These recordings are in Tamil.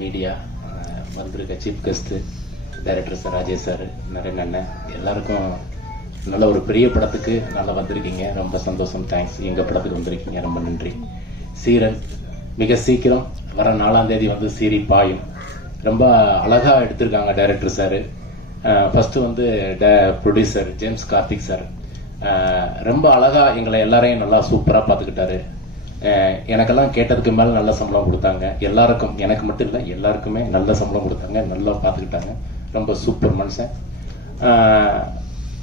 மீடியா வந்திருக்க chief guest director sir Rajesh sir நிறைய அண்ணன் எல்லாருக்கும் நல்ல ஒரு பெரிய படத்துக்கு நல்லா வந்திருக்கீங்க. ரொம்ப சந்தோஷம். தேங்க்ஸ் எங்கள் படத்துக்கு வந்திருக்கீங்க. ரொம்ப நன்றி. சீரன் மிக சீக்கிரம் வர நாலாம் தேதி வந்து சீரி பாயும். ரொம்ப அழகாக எடுத்திருக்காங்க டைரக்டர் சார் ஃபஸ்ட்டு வந்து ப்ரொடியூசர் ஜேம்ஸ் கார்த்திக் சார் ரொம்ப அழகாக எங்களை எல்லாரையும் நல்லா சூப்பராக பார்த்துக்கிட்டாரு. எனக்கெல்லாம் கேட்டதுக்கு மேலே நல்ல சம்பளம் கொடுத்தாங்க. எல்லாருக்கும் எனக்கு மட்டும் இல்லை எல்லாருக்குமே நல்ல சம்பளம் கொடுத்தாங்க. நல்லா பார்த்துக்கிட்டாங்க ரொம்ப சூப்பர் மனுஷன்.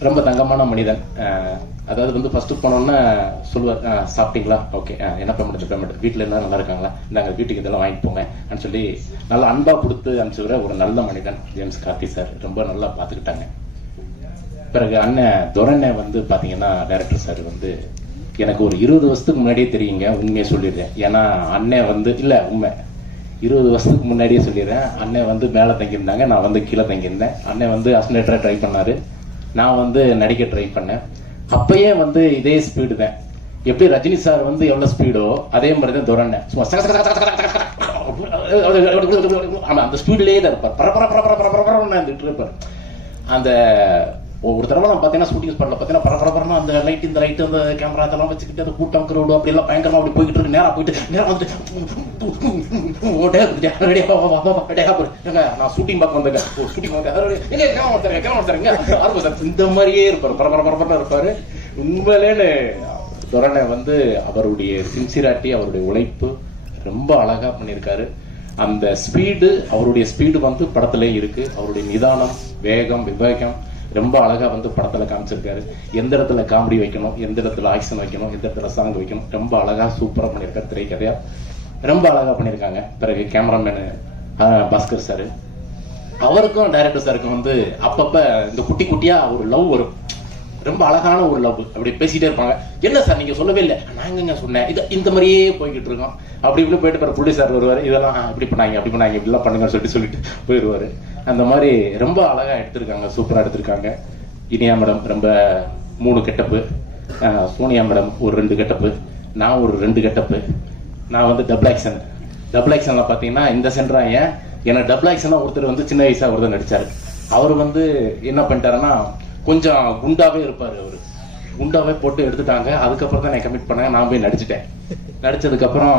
ரொம்ப தங்கமான மனிதன். அதாவது வந்து ஃபர்ஸ்ட் போனோன்னே சொல்லுவார் சாப்பிட்டீங்களா? ஓகே என்ன பேமெண்ட் பேமெண்ட் வீட்டில் இருந்தால் நல்லா இருக்காங்களா? நாங்கள் வீட்டுக்கு இதெல்லாம் வாங்கிட்டு போங்க அப்படின்னு சொல்லி நல்லா அன்பாக கொடுத்து அனுப்பிச்சுக்கிற ஒரு நல்ல மனிதன் ஜேம்ஸ் கார்த்தி சார். ரொம்ப நல்லா பார்த்துக்கிட்டாங்க பிறகு அண்ணன் துரண்ணை வந்து பார்த்தீங்கன்னா டைரக்டர் சார் வந்து எனக்கு ஒரு இருபது வருஷத்துக்கு முன்னாடியே தெரியுங்க உண்மையை சொல்லிடுறேன் ஏன்னா அண்ணன் வந்து இல்லை உண்மை இருபது வருஷத்துக்கு முன்னாடியே சொல்லிடுறேன் அண்ணன் வந்து மேலே தங்கியிருந்தாங்க நான் வந்து கீழே தங்கியிருந்தேன் அண்ணன் வந்து அஸ்னேட்டரை ட்ரை பண்ணாரு நான் வந்து நடிக்க ட்ரை பண்ணேன் அப்பயே வந்து இதே ஸ்பீடு தான் எப்படி ரஜினி சார் வந்து எவ்வளோ ஸ்பீடோ அதே மாதிரி தான் துரண்ணை சும்மா சக அந்த ஸ்பீட்லயே தான் இருப்பார் பர பர பர பர பர இருப்பார் அந்த ஒரு தடவை நான் பார்த்தீங்கன்னா ஷூட்டிங் ஸ்பாட்ல பார்த்தீங்கன்னா பரபரப்பரமா அந்த லைட் இந்த லைட் அந்த கேமரா அதெல்லாம் வச்சுக்கிட்டு அந்த கூட்டம் crowd அப்படி எல்லாம் பயங்கரமா அப்படி போய்கிட்டு இருக்கு. நேரா போயிட்டு நேரம் வந்துட்டு ஓடே ரெடியா வா வா ஏங்க நான் ஷூட்டிங் பார்க்க வந்தேங்க. ஓ ஷூட்டிங் பார்க்க எங்க கேமரா ஒருத்தருங்க கேமரா ஒருத்தருங்க ஆர்வம் சார்? இந்த மாதிரியே இருப்பாரு. பரபர பரபரப்பா இருப்பாரு. உண்மையிலேன்னு துரணை வந்து அவருடைய சின்சிராட்டி அவருடைய உழைப்பு ரொம்ப அழகா பண்ணியிருக்காரு. அந்த ஸ்பீடு அவருடைய ஸ்பீடு வந்து படத்துல இருக்கு. அவருடைய நிதானம் வேகம் விவேகம் ரொம்ப அழகா வந்து படத்துல காமிச்சிருக்காரு. எந்த இடத்துல காமெடி வைக்கணும் எந்த இடத்துல ஆக்ஷன் வைக்கணும் எந்த இடத்துல சாங் வைக்கணும் ரொம்ப அழகா சூப்பரா பண்ணியிருக்காரு திரைக்கதையா. ரொம்ப அழகா பண்ணியிருக்காங்க. பிறகு கேமராமேனு பாஸ்கர் சார் அவருக்கும் டைரக்டர் சாருக்கும் வந்து அப்பப்ப இந்த குட்டி குட்டியா ஒரு லவ் வரும் ரொம்ப அழகான ஒரு லவ் அப்படி பேசிட்டே இருப்பாங்க. என்ன சார் நீங்க சொல்லவே இல்லை? நாங்க சொன்னேன். இது இந்த மாதிரியே போய்கிட்டு இருக்கோம். அப்படி இப்படி போயிட்டு பிறகு புள்ளி சார் வருவார். இதெல்லாம் இப்படி பண்ணாங்க அப்படி பண்ணாங்க இப்படிலாம் பண்ணுங்கன்னு சொல்லிட்டு சொல்லிட்டு போயிடுவாரு. அந்த மாதிரி ரொம்ப அழகா எடுத்திருக்காங்க சூப்பரா எடுத்திருக்காங்க. இனியா மேடம் ரொம்ப மூணு கெட்டப்பு. சோனியா மேடம் ஒரு ரெண்டு கெட்டப்பு. நான் ஒரு ரெண்டு கெட்டப்பு. நான் வந்து டபுள் ஆக்ஷன் டபுள் ஆக்ஷன்ல பாத்தீங்கன்னா இந்த சென்டரா ஏன்? ஏன்னா டபுள் ஆக்ஷனா ஒருத்தர் வந்து சின்ன வயசா ஒருத்தர் நடிச்சாரு. அவர் வந்து என்ன பண்ணிட்டாருன்னா கொஞ்சம் குண்டாவே இருப்பாரு அவரு. குண்டாவே போட்டு எடுத்துட்டாங்க. அதுக்கப்புறம் தான் நான் கமிட் பண்ணேன். நான் போய் நடிச்சிட்டேன். நடிச்சதுக்கு அப்புறம்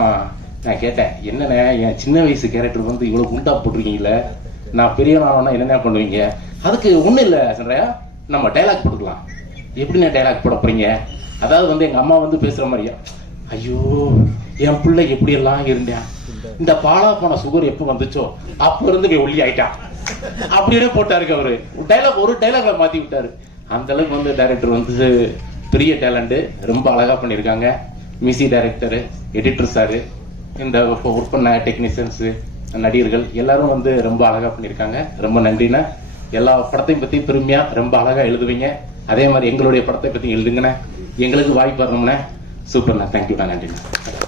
நான் கேட்டேன் என்னண்ணே என் சின்ன வயசு கேரக்டர் வந்து இவ்வளவு குண்டா போட்டிருக்கீங்களே நான் பெரிய நாளா என்னென்ன பண்ணுவீங்க? அதுக்கு ஒன்றும் இல்லை சந்திரயா. நம்ம டைலாக் போட்டுக்கலாம் எப்படிண்ணே டைலாக் போட போகிறீங்க அதாவது வந்து எங்கள் அம்மா வந்து பேசுகிற மாதிரியா? ஐயோ என் பிள்ளை எப்படி எல்லாம் இருந்தேன்? இந்த பாலா போன சுகர் எப்போ வந்துச்சோ அப்போ இருந்து போய் ஒல்லி ஆயிட்டான். அப்படியே போட்டாருக்கு அவரு. டைலாக் ஒரு டைலாக மாற்றி விட்டாரு. அந்த அளவுக்கு வந்து டைரக்டர் வந்து பெரிய டேலண்ட்டு ரொம்ப அழகாக பண்ணியிருக்காங்க. மியூசிக் டைரக்டரு எடிட்டர் சாரு இந்த ஒர்க் பண்ண டெக்னீஷியன்ஸு நடிகர்கள் எல்லாரும் வந்து ரொம்ப அழகா பண்ணியிருக்காங்க. ரொம்ப நன்றிண்ணே. எல்லா படத்தையும் பத்தி பெருமையா ரொம்ப அழகா எழுதுவீங்க. அதே மாதிரி எங்களுடைய படத்தை பத்தி எழுதுங்கண்ணே. எங்களுக்கு வாய்ப்பு வரணும்ண்ணே. சூப்பர்ண்ணா. தேங்க்யூண்ணா நன்றிண்ணா.